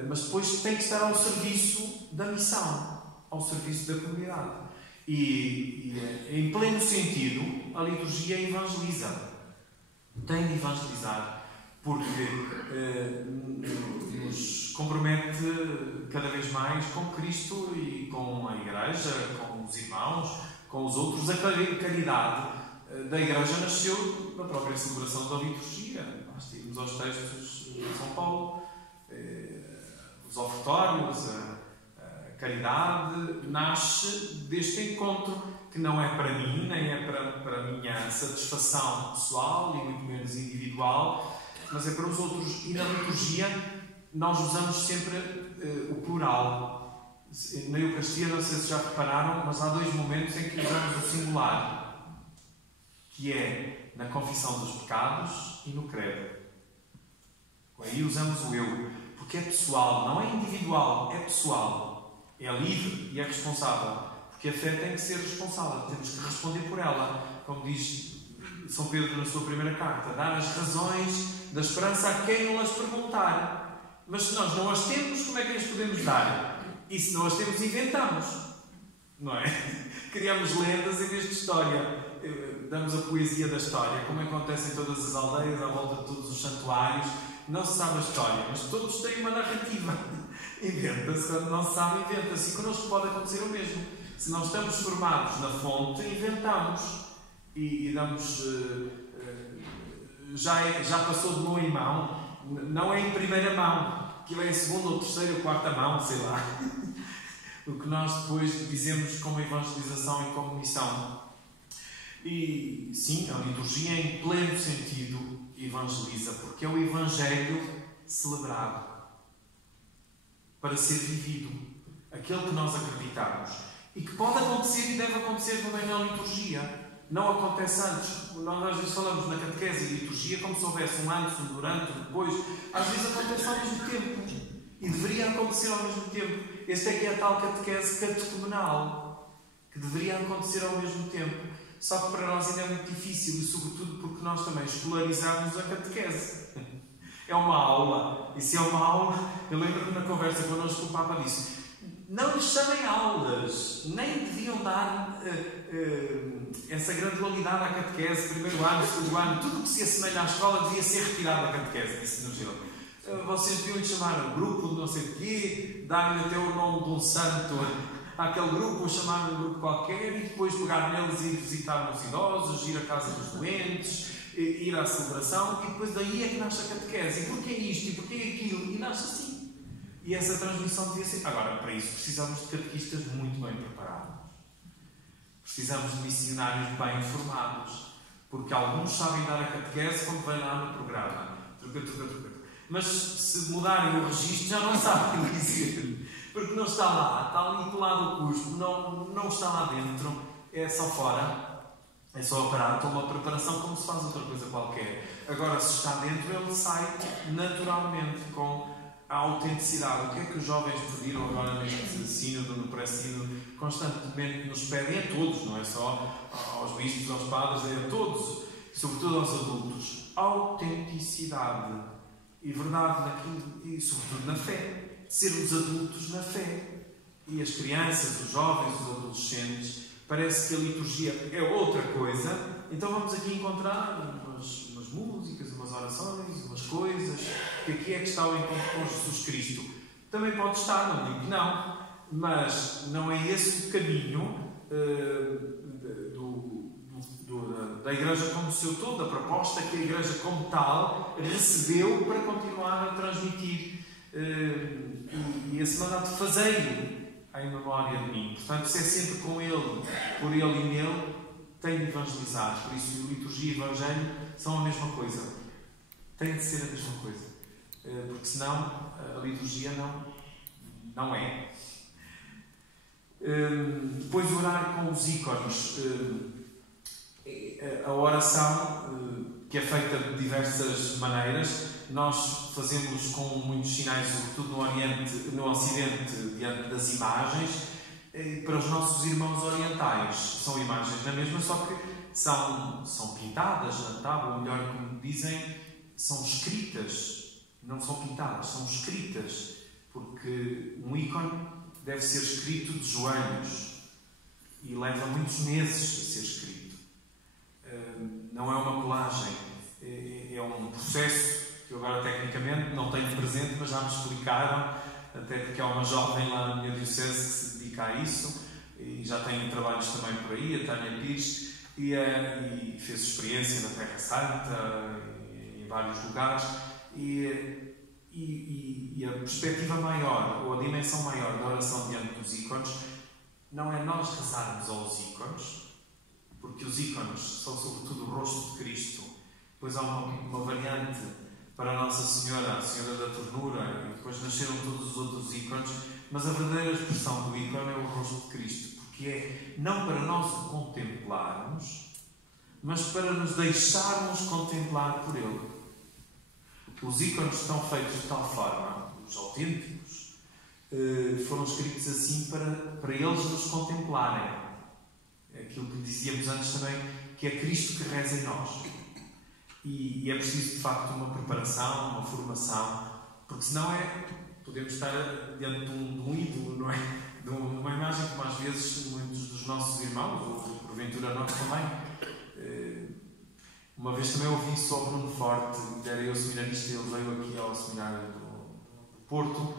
mas depois tem que estar ao serviço da missão, ao serviço da comunidade. E em pleno sentido, a liturgia evangeliza. Tem de evangelizar, porque nos compromete cada vez mais com Cristo e com a Igreja, com os irmãos, com os outros. A caridade da Igreja nasceu na própria celebração da liturgia. Nós tivemos aos textos de São Paulo, os ofertórios, a caridade nasce deste encontro, que não é para mim, nem é para a minha satisfação pessoal e muito menos individual, mas é para os outros. E na liturgia nós usamos sempre o plural. Na Eucaristia, não sei se já repararam, mas há 2 momentos em que usamos o singular, que é na confissão dos pecados e no credo. Aí usamos o eu, porque é pessoal, não é individual, é pessoal, é livre e é responsável, porque a fé tem que ser responsável, temos que responder por ela, como diz São Pedro na sua primeira carta, dar as razões da esperança a quem não as perguntar. Mas se nós não as temos, como é que as podemos dar? E se não as temos, inventamos, não é? Criamos lendas em vez de história. Damos a poesia da história, como acontece em todas as aldeias, à volta de todos os santuários. Não se sabe a história, mas todos têm uma narrativa. Inventa-se, quando não se sabe, inventa-se. E connosco pode acontecer o mesmo. Se não estamos formados na fonte, inventamos. E damos... já passou de mão em mão. Não é em primeira mão. Aquilo é em segunda ou terceira ou quarta mão, sei lá. O que nós depois dizemos como evangelização e como missão. E sim, a liturgia em pleno sentido evangeliza, porque é o Evangelho celebrado para ser vivido, aquele que nós acreditamos e que pode acontecer e deve acontecer também na liturgia. Não acontece antes. Nós às vezes falamos na catequese e liturgia como se houvesse um antes, um durante, um depois. Às vezes acontece ao mesmo tempo e deveria acontecer ao mesmo tempo. Este é que é a tal catequese catecumenal, que deveria acontecer ao mesmo tempo. Só que para nós ainda é muito difícil, e sobretudo porque nós também escolarizamos a catequese. É uma aula. E se é uma aula, eu lembro-me na conversa connosco o Papa disse: não lhes chamem aulas, nem deviam dar essa gradualidade à catequese, primeiro ano, segundo ano, tudo o que se assemelha à escola devia ser retirado da catequese, disse-nos ele. Vocês deviam chamar o grupo de não sei o quê, dar-lhe até o nome de um santo àquele grupo, ou chamar um grupo qualquer, e depois pegar neles e ir visitar os idosos, ir à casa dos doentes, ir à celebração, e depois daí é que nasce a catequese. E porquê isto? E porquê aquilo? E nasce assim. E essa transmissão devia ser... Agora, para isso precisamos de catequistas muito bem preparados. Precisamos de missionários bem formados. Porque alguns sabem dar a catequese como vem lá no programa. Mas se mudarem o registro já não sabem dizer. Porque não está lá. Está ali colado o custo. Não está lá dentro. É só fora. É só aparato, uma preparação como se faz outra coisa qualquer. Agora, se está dentro, ele sai naturalmente com a autenticidade. O que é que os jovens pediram agora neste sínodo, no pré-sínodo? Constantemente nos pedem a todos, não é só aos bispos, aos padres, é a todos, e sobretudo aos adultos. Autenticidade e verdade naquilo, e sobretudo na fé. Sermos adultos na fé. E as crianças, os jovens, os adolescentes, parece que a liturgia é outra coisa. Então vamos aqui encontrar umas músicas, umas orações, umas coisas, que aqui é que está o encontro com Jesus Cristo. Também pode estar, não digo que não, mas não é esse o caminho da Igreja como seu todo, a proposta que a Igreja como tal recebeu para continuar a transmitir e esse mandato fazei-o em memória de mim. Portanto, se é sempre com Ele, por Ele e nele, tenho de evangelizar. Por isso, liturgia e evangelho são a mesma coisa. Tem de ser a mesma coisa. Porque senão a liturgia não é. Depois, orar com os ícones. A oração, que é feita de diversas maneiras, nós fazemos com muitos sinais, sobretudo no Ocidente, diante das imagens. Para os nossos irmãos orientais, são imagens na mesma, só que são pintadas na tábua, ou melhor, como dizem, são escritas. Não são pintadas, são escritas. Porque um ícone deve ser escrito de joelhos e leva muitos meses a ser escrito. Não é uma colagem, é um processo que eu agora tecnicamente não tenho presente, mas já me explicaram, até porque há uma jovem lá na minha diocese que se dedica a isso e já tem trabalhos também por aí, a Tânia Pires, e fez experiência na Terra Santa, em vários lugares, e a perspectiva maior, ou a dimensão maior da oração diante dos ícones, não é nós rezarmos aos ícones, porque os ícones são sobretudo o rosto de Cristo. Depois há uma variante para a Nossa Senhora, a Senhora da Ternura, e depois nasceram todos os outros ícones, mas a verdadeira expressão do ícone é o rosto de Cristo, porque é não para nós o contemplarmos, mas para nos deixarmos contemplar por Ele. Os ícones estão feitos de tal forma, os autênticos, foram escritos assim para eles nos contemplarem. Aquilo que dizíamos antes também, que é Cristo que reza em nós. E é preciso, de facto, uma preparação, uma formação, porque senão podemos estar diante de um ídolo, não é? De uma imagem como às vezes muitos dos nossos irmãos, ou porventura nós também. Uma vez também ouvi isso ao Bruno Forte, era eu seminarista, ele veio aqui ao seminário do Porto,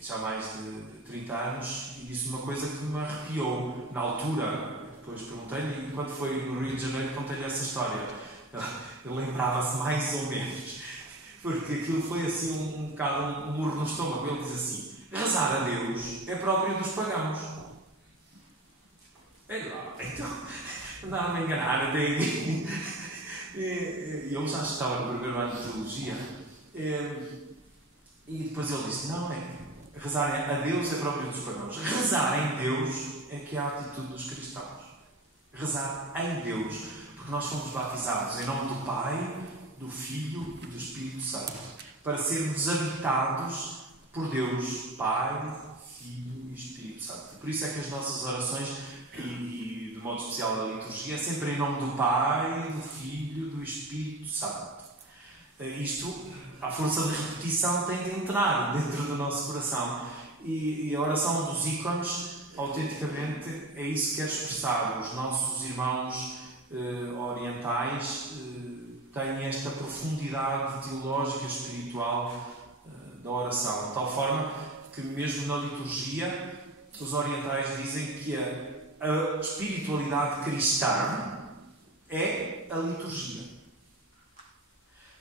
já há mais de 30 anos, e disse uma coisa que me arrepiou na altura. Depois perguntei-lhe, e quando foi no Rio de Janeiro, contei-lhe essa história. Ele lembrava-se mais ou menos, porque aquilo foi assim um bocado um murro no estômago. Ele diz assim: rezar a Deus é próprio dos pagãos. Então, andava-me a enganar até aí. Eu já estava no primeiro ano de teologia. E depois ele disse: não, rezar a Deus é próprio dos pagãos. Rezar em Deus é que é a atitude dos cristãos. Rezar em Deus, porque nós somos batizados em nome do Pai, do Filho e do Espírito Santo, para sermos habitados por Deus, Pai, Filho e Espírito Santo. Por isso é que as nossas orações, e de modo especial a liturgia, é sempre em nome do Pai, do Filho e do Espírito Santo. Isto, à força de repetição, tem de entrar dentro do nosso coração. E a oração dos ícones, autenticamente, é isso que quer expressar. Os nossos irmãos orientais têm esta profundidade teológica e espiritual da oração, de tal forma que mesmo na liturgia os orientais dizem que a espiritualidade cristã é a liturgia.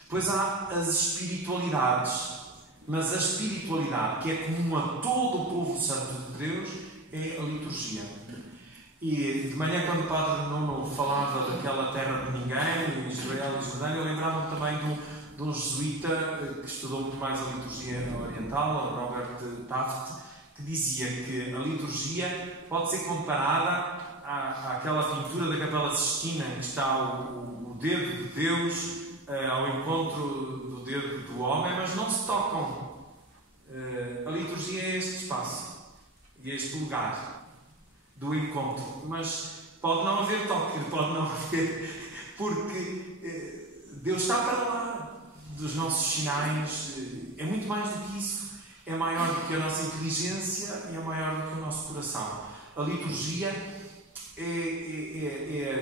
Depois há as espiritualidades, mas a espiritualidade que é comum a todo o povo santo de Deus é a liturgia. E de manhã, quando o Padre Nuno falava daquela terra de ninguém, Israel e Jordânia, eu lembrava-me também de um jesuíta que estudou muito mais a liturgia oriental, Robert Taft, que dizia que a liturgia pode ser comparada àquela pintura da Capela Sistina, em que está o dedo de Deus ao encontro do dedo do homem, mas não se tocam. A liturgia é este espaço, e este lugar do encontro, mas pode não haver toque, pode não haver, porque Deus está para lá dos nossos sinais, é muito mais do que isso, é maior do que a nossa inteligência e é maior do que o nosso coração. A liturgia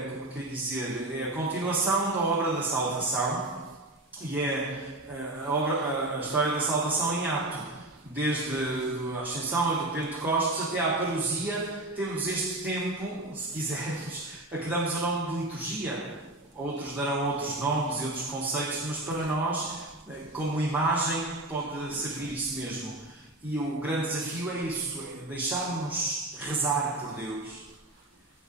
como quer dizer, é a continuação da obra da salvação e é a história da salvação em ato, desde a Ascensão e do Pentecostes até à parousia. Temos este tempo, se quisermos, a que damos o nome de liturgia. Outros darão outros nomes e outros conceitos, mas para nós como imagem, pode servir isso mesmo. E o grande desafio é isso, é deixar-nos rezar por Deus,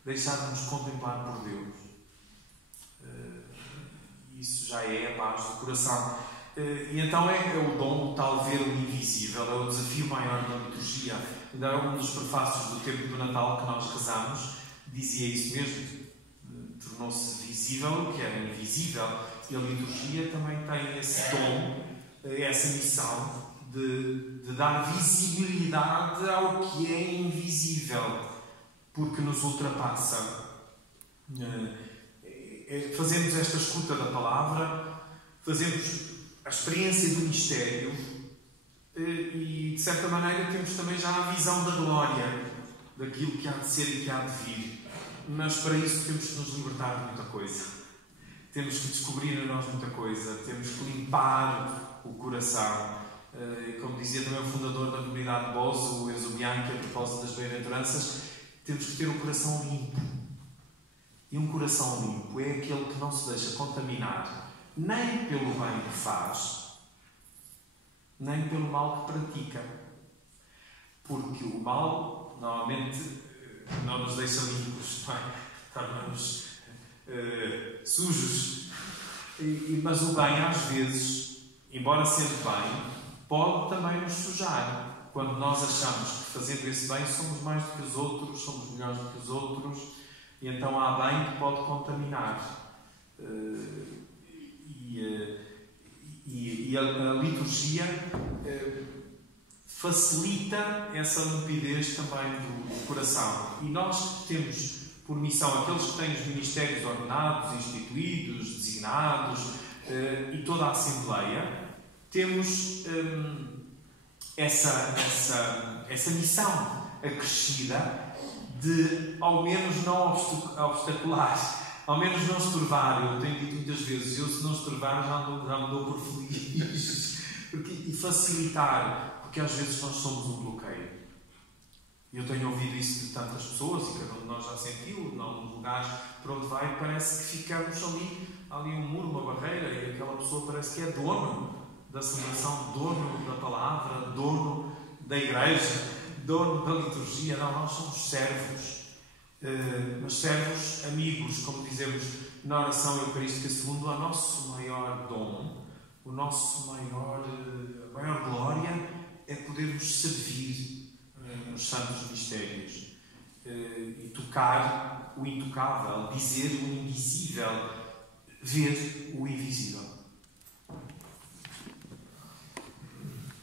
deixar-nos contemplar por Deus. Isso já é a paz do coração. E então é o dom, o tal ver o invisível, é o desafio maior da liturgia. Ainda um dos prefácios do tempo do Natal que nós rezamos dizia isso mesmo, tornou-se visível o que era invisível, e a liturgia também tem esse dom, essa missão de dar visibilidade ao que é invisível, porque nos ultrapassa. Fazemos esta escuta da palavra, fazemos a experiência do mistério e, de certa maneira, temos também já a visão da glória, daquilo que há de ser e que há de vir. Mas para isso temos que nos libertar de muita coisa. Temos que descobrir em nós muita coisa. Temos que limpar o coração. Como dizia também o fundador da comunidade de Bozo, o Enzo Bianchi, a propósito das bem-aventuranças, temos que ter um coração limpo. E um coração limpo é aquele que não se deixa contaminar nem pelo bem que faz, nem pelo mal que pratica. Porque o mal, normalmente, não nos deixa limpos, torna-nos sujos. Mas o bem, às vezes, embora sendo bem, pode também nos sujar. Quando nós achamos que fazendo esse bem somos mais do que os outros, somos melhores do que os outros, e então há bem que pode contaminar. E a liturgia facilita essa limpidez também do coração. E nós temos por missão aqueles que têm os ministérios ordenados, instituídos, designados, e toda a Assembleia, temos essa missão acrescida de, ao menos, não obstacular, ao menos não estorvar. Eu tenho dito muitas vezes, eu se não estorvar já me dou por feliz. E facilitar, porque às vezes nós somos um bloqueio. Eu tenho ouvido isso de tantas pessoas, e cada um de nós já sentiu, em alguns lugares por onde vai, parece que ficamos ali um muro, uma barreira, e aquela pessoa parece que é dono da celebração, dono da palavra, dono da igreja, dono da liturgia. Não, nós somos servos. Mas servos amigos, como dizemos na oração eucarística segundo, o nosso maior dom, a maior glória é podermos servir nos santos mistérios e tocar o intocável, dizer o invisível, ver o invisível.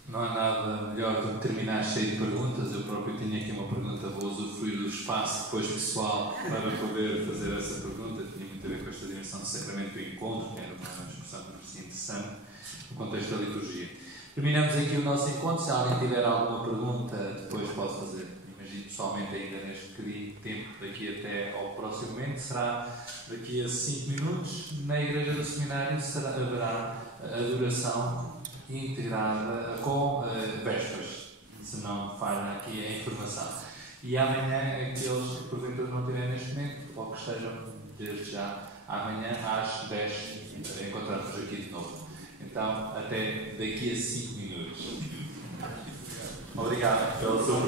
Não há nada melhor do que terminar cheio de perguntas. Eu próprio tinha aqui uma pergunta, vou usufruir do espaço depois pessoal para poder fazer essa pergunta. Tinha muito a ver com esta dimensão do sacramento do encontro, que era uma discussão que me interessante no contexto da liturgia. Terminamos aqui o nosso encontro. Se alguém tiver alguma pergunta, depois pode fazer. Imagino pessoalmente ainda neste bocadinho de tempo, daqui até ao próximo momento, será daqui a 5 minutos. Na Igreja do Seminário haverá adoração integrada com vésperas, se não falha aqui a informação. E amanhã, aqueles que porventura não estiverem neste momento, ou que estejam desde já, amanhã às 10 encontramos aqui de novo. Então, até daqui a 5 minutos. Obrigado pela sua